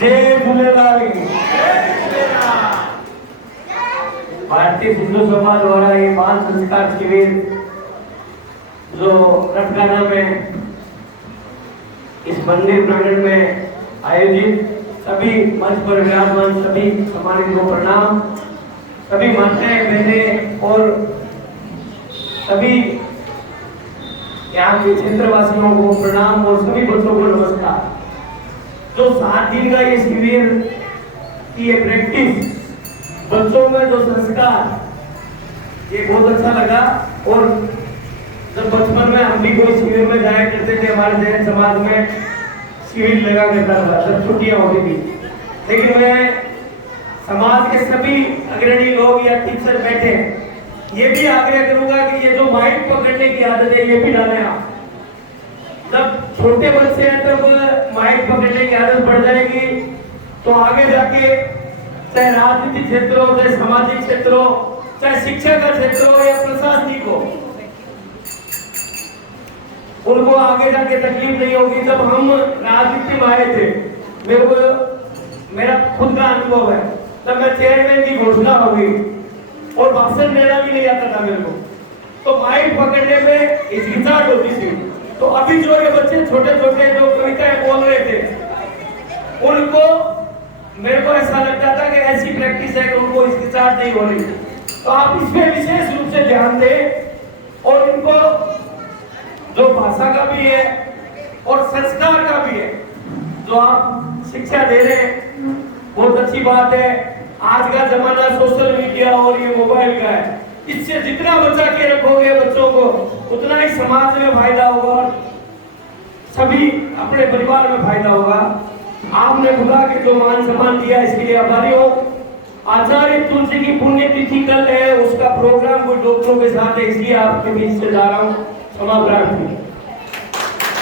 जय झूलेलाल। भारतीय हिंदू समाज द्वारा ये बाल संस्कार शिविर जो रटगाना में इस मंदिर प्रांगण में आयोजित, सभी मंच पर विराजमान सभी सम्मानित को प्रणाम, सभी माताएं बहनें और सभी यहाँ के क्षेत्रवासियों को प्रणाम और सभी बच्चों को नमस्कार। जो 7 दिन का ये शिविर की ये प्रैक्टिस, बच्चों में जो संस्कार, ये बहुत अच्छा लगा। और जब बचपन में हम भी कोई शिविर में जाया करते थे, हमारे जैन समाज में शिविर लगा करता था जब छुट्टियां होती थी, लेकिन मैं समाज के सभी अग्रणी लोग या टीचर बैठे ये भी आग्रह करूंगा कि ये जो माइक पकड़ने की आदत है ये भी डालें आप। जब छोटे बच्चे हैं तब माइक पकड़ने की आदत बढ़ जाएगी तो आगे जाके चाहे राजनीतिक क्षेत्र हो, चाहे सामाजिक क्षेत्र हो, चाहे शिक्षा का क्षेत्र हो या प्रशासनिक हो, उनको आगे जाके तकलीफ नहीं होगी। जब हम राजनीति में आए थे, मेरा खुद का अनुभव है, तब मैं चेयरमैन की घोषणा हो गई और भाषण देना भी नहीं आता था मेरे को, तो माइक पकड़ने में हिचकिचाहट होती थी। तो अभी जो ये बच्चे छोटे छोटे जो कविताएं बोल रहे थे, उनको मेरे को ऐसा लगता था कि ऐसी प्रैक्टिस है कि उनको हिचकिचाहट नहीं हो रही। तो आप इसमें विशेष रूप से ध्यान दें और इनको जो भाषा का भी है और संस्कार का भी है, जो आप शिक्षा दे रहे हैं, बहुत अच्छी बात है। आज का जमाना सोशल मीडिया और ये मोबाइल का है, इससे जितना बचा के रखोगे बच्चों को, उतना ही समाज में फायदा होगा और सभी अपने परिवार में फायदा होगा। आपने खुदा के जो मान सम्मान दिया इसके लिए आभारी हूँ। आचार्य तुलसी की पुण्यतिथि कल है, उसका प्रोग्राम कुछ डॉक्टरों के साथ है, इसलिए आपके बीच से जा रहा हूँ। क्षमा प्रार्थी।